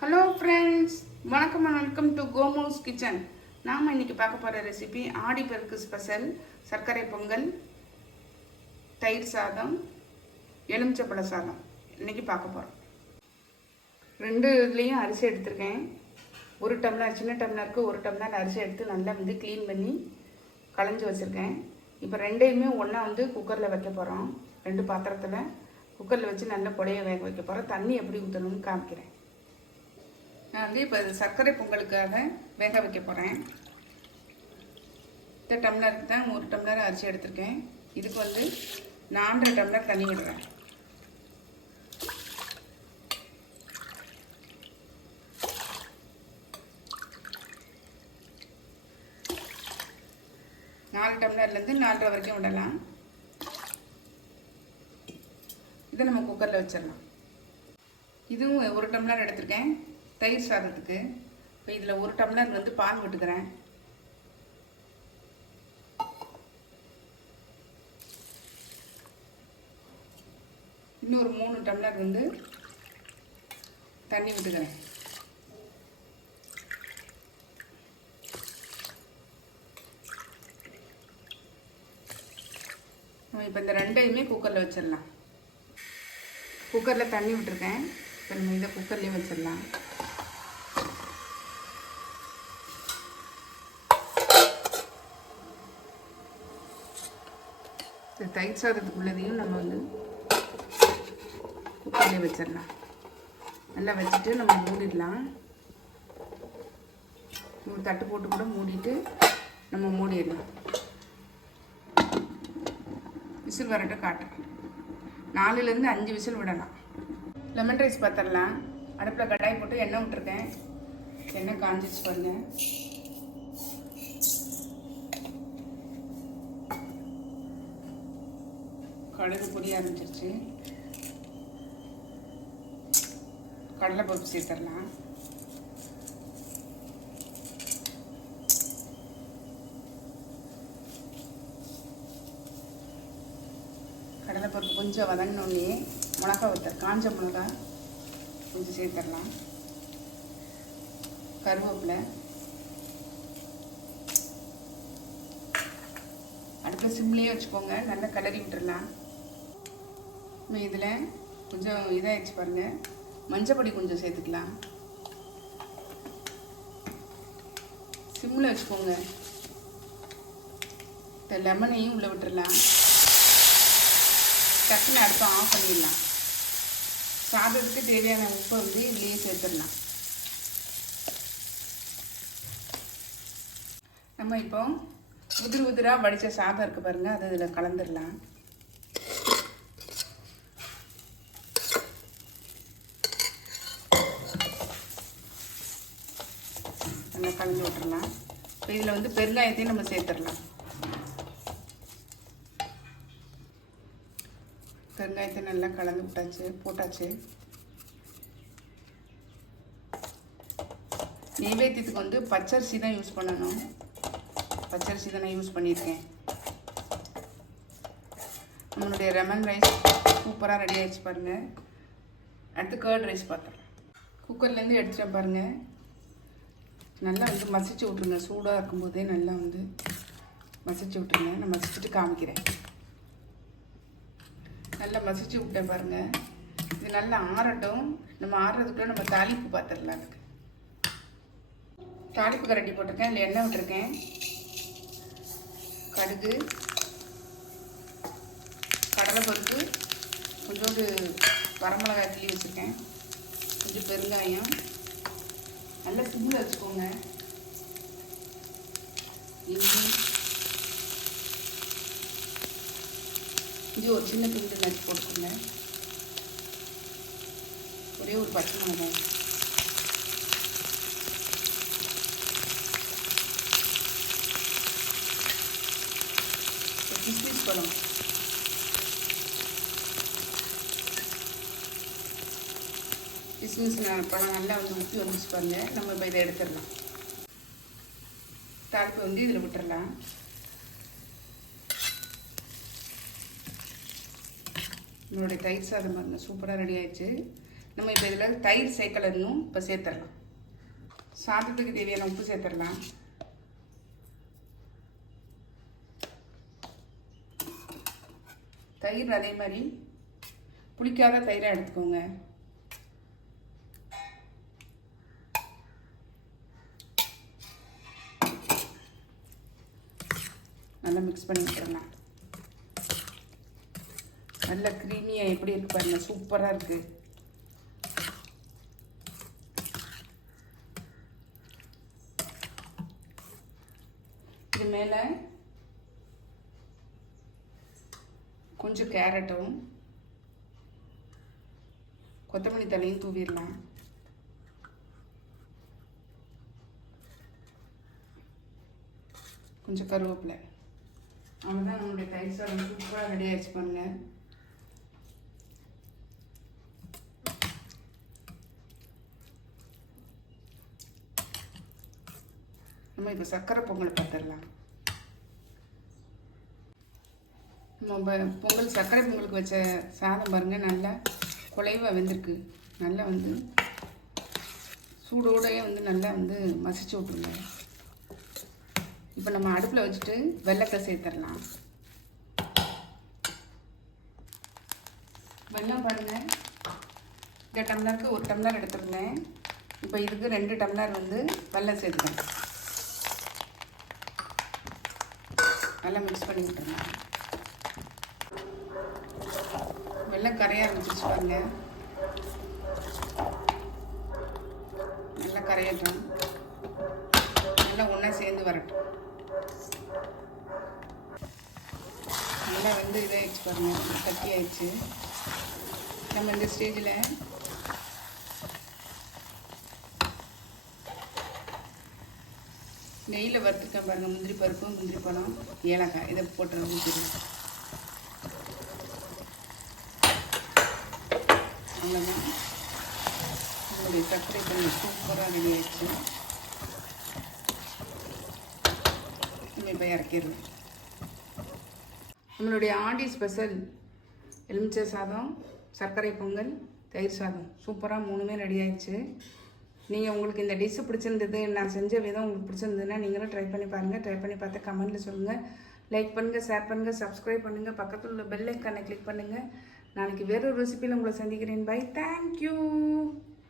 Hello friends வணக்கம் welcome to கோமோஸ் kitchen நாம் இன்றைக்கி பார்க்க போகிற ரெசிபி ஆடிப்பெருக்கு ஸ்பெஷல் சர்க்கரை பொங்கல் தயிர் சாதம் எலுமிச்சப்பழ சாதம். இன்றைக்கி பார்க்க போகிறோம் ரெண்டு இதுலேயும் அரிசி எடுத்திருக்கேன். ஒரு டம்ளர் சின்ன டம்ளருக்கு ஒரு டம்ளர் அரிசி எடுத்து நல்லா வந்து க்ளீன் பண்ணி களைஞ்சி வச்சுருக்கேன். இப்போ ரெண்டையுமே ஒன்றா வந்து குக்கரில் வைக்க போகிறோம் ரெண்டு பாத்திரத்தில். குக்கரில் வச்சு நல்லா புடைய வேக வைக்க போகிறோம் தண்ணி எப்படி ஊற்றணும்னு காமிக்கிறேன். நான் வந்து இப்போ சர்க்கரை பொங்கலுக்காக வேக வைக்க போகிறேன் இந்த டம்ளருக்கு தான் ஒரு டம்ளர் அரிசி எடுத்திருக்கேன். இதுக்கு வந்து நான்கரை டம்ளர் தண்ணி விடுறேன். நாலு டம்ளர்லேருந்து நாலரை வரைக்கும் விடலாம். இதை நம்ம குக்கரில் வச்சிடலாம். இதுவும் ஒரு டம்ளர் எடுத்திருக்கேன். தயிர் சாதத்துக்கு. இப்போ இதில் ஒரு டம்ளர் வந்து பால் விட்டுக்கிறேன் இன்னொரு மூணு டம்ளர் வந்து தண்ணி விட்டுக்கிறேன் இப்போ இந்த ரெண்டையுமே குக்கரில் வச்சிடலாம் குக்கரில் தண்ணி விட்டுருக்கேன். இப்போ நம்ம இதை குக்கர்லேயும் வச்சிடலாம் இந்த தயிர் சாதத்துக்குள்ளதையும் நம்ம வந்து குக்கர்லேயே வச்சிடலாம். நல்லா வச்சுட்டு நம்ம மூடிடலாம். ஒரு தட்டு போட்டு கூட மூடிட்டு நம்ம மூடிடலாம். விசில் வரட்டும் காட்டுறேன் நாலுலேருந்து அஞ்சு விசில் விடலாம். லெமன் ரைஸ் பார்த்துடலாம். அடுப்பில் கடாய் போட்டு எண்ணெய் விட்டுருக்கேன். எண்ணெய் காஞ்சிச்சு பாருங்கள் கடுகு பொரிய ஆரம்பிச்சிருச்சு கடலைப்பருப்பு சேர்த்துடலாம். கடலைப்பருப்பு கொஞ்சம் வதங்கினோடனே மிளகா வத்த காஞ்ச மிளகா கொஞ்சம் சேர்த்துடலாம். கருவேப்பிலை. அடுப்பில் சிம்லேயே வச்சுக்கோங்க நல்லா கிளறி விட்டுடலாம் இதில் கொஞ்சம் இதாகிடுச்சு பாருங்கள் மஞ்சப்பொடி கொஞ்சம் சேர்த்துக்கலாம். சிம்மில் வச்சுக்கோங்க. இந்த லெமனையும் உள்ளே விட்டுடலாம் டக்குன்னு அடுப்பை ஆஃப் பண்ணிடலாம். சாதத்துக்கு தேவையான உப்பை வந்து இதுலேயே சேர்த்துடலாம். நம்ம இப்போ உதிர் உதிராக வடித்த சாதம் இருக்குது பாருங்கள் அது இதில் கலந்துடலாம். நல்லா கலந்து விட்டுறலாம். இப்போ இதில் வந்து பெருங்காயத்தையும் நம்ம சேர்த்துடலாம். பெருங்காயத்தை நல்லா கலந்து விட்டாச்சு போட்டாச்சு. நெய்வேத்தியத்துக்கு வந்து பச்சரிசி தான் யூஸ் பண்ணணும். பச்சரிசி தான் நான் யூஸ் பண்ணியிருக்கேன். நம்மளுடைய லெமன் ரைஸ் சூப்பராக ரெடி ஆகிடுச்சு பாருங்கள் அடுத்து கேர்ட் ரைஸ் பார்த்துறேன் குக்கர்லேருந்து எடுத்துட்டேன் பாருங்கள் நல்லா வந்து மசிச்சு விட்ருங்க சூடாக இருக்கும்போதே நல்லா வந்து மசிச்சு விட்ருங்க நான் மசிச்சுட்டு காமிக்கிறேன். நல்லா மசிச்சு விட்டேன் பாருங்கள் இது நல்லா ஆறட்டும். நம்ம ஆறுறதுக்குள்ளே நம்ம தாளிப்பு பார்த்துடலாம் அதுக்கு. தாளிப்பு கரண்டி போட்டிருக்கேன். இல்லை எண்ணெய் விட்டுருக்கேன். கடுகு கடலைப்பருப்பு கொஞ்சோண்டு வரமிளகாய் கிள்ளி வச்சுருக்கேன். கொஞ்சம் பெருங்காயம். நல்லா சிம்மில் வச்சுக்கோங்க. இஞ்சி. இது ஒரு சின்ன துண்டு நச்சு போட்டுக்கோங்க. ஒரே ஒரு பச்சை மிளகாய். கிஸ்மிஸ் பழம். கிஸ்மிஸ் பழம் நல்லா வந்து ஊற்றி வந்துச்சு பாருங்கள் நம்ம இப்போ இதை எடுத்துடலாம். தாளிப்பு வந்து இதில் விட்டுடலாம் நம்மளுடைய தயிர் சாதம் பாருங்கள் சூப்பராக ரெடி ஆயிடுச்சு. நம்ம இப்போ இதில் தயிர் சேர்க்கலன்னும் இப்போ சேர்த்துடலாம். சாதத்துக்கு தேவையான உப்பு சேர்த்துடலாம். தயிர் அதே மாதிரி புளிக்காத தயிராக எடுத்துக்கோங்க. நல்லா மிக்ஸ் பண்ணி விட்டுறலாம் நல்லா க்ரீமியாக எப்படி இருக்கு பாருங்க. சூப்பராக இருக்குது இது மேலே கொஞ்சம் கேரட்டும் கொத்தமல்லி தலையும் தூவிடலாம். கொஞ்சம் கருவேப்பிலை. அவ்வளோதான் நம்மளுடைய தயிர் சாதம் சூப்பராக ரெடி ஆயிடுச்சு பாருங்க. நம்ம இப்போ சர்க்கரை பொங்கல் பார்த்துடலாம் நம்ம பொங்கல் சர்க்கரை பொங்கலுக்கு வச்ச சாதம் பாருங்கள் நல்லா குலைவாக வெந்திருக்கு. நல்லா வந்து சூடோடையே வந்து நல்லா வந்து மசிச்சு விட்ருங்க இப்போ நம்ம அடுப்பில் வச்சுட்டு வெள்ளத்தை சேர்த்துடலாம். வெல்லம் பாருங்கள் இந்த டம்ளருக்கு ஒரு டம்ளர் எடுத்துருந்தேன். இப்போ இதுக்கு ரெண்டு டம்ளர் வந்து வெல்லம் சேர்த்துக்கேன் நல்லா மிக்ஸ் பண்ணி விட்டுருங்க. வெள்ளம் கரைய ஆரம்பிச்சிருச்சு பாருங்க. நல்லா கரையட்டும். நல்லா ஒன்றா சேர்ந்து வரட்டும். நல்லா வந்து இதாகிடுச்சு பாருங்கள் கட்டி ஆயிடுச்சு நம்ம இந்த ஸ்டேஜில் நெய்யில் வறுத்துருக்கேன் பாருங்கள் முந்திரி பருப்பு முந்திரி பழம் ஏலக்காய். இதை போட்டு ஊற்றிடுவேன் அவ்வளோதான் நம்மளுடைய சர்க்கரை பொங்கல் சூப்பராக ரெடி ஆயிடுச்சு. நம்ம இப்போ இறக்கிடுவேன் நம்மளுடைய ஆடி ஸ்பெஷல் எலுமிச்சை சாதம் சர்க்கரை பொங்கல் தயிர் சாதம். சூப்பராக மூணுமே ரெடி ஆயிடுச்சு. நீங்கள் உங்களுக்கு இந்த டிஷ்ஷு பிடிச்சிருந்தது நான் செஞ்ச விதம் உங்களுக்கு பிடிச்சிருந்ததுன்னா நீங்களும் ட்ரை பண்ணி பாருங்கள் ட்ரை பண்ணி பார்த்து கமெண்ட்டில் சொல்லுங்கள் லைக் பண்ணுங்கள் ஷேர் பண்ணுங்கள் சப்ஸ்கிரைப் பண்ணுங்கள் பக்கத்தில் உள்ள பெல் ஐக்கானை கிளிக் பண்ணுங்கள் நாளைக்கு வேறொரு ரெசிபியில் உங்களை சந்திக்கிறேன். By thank you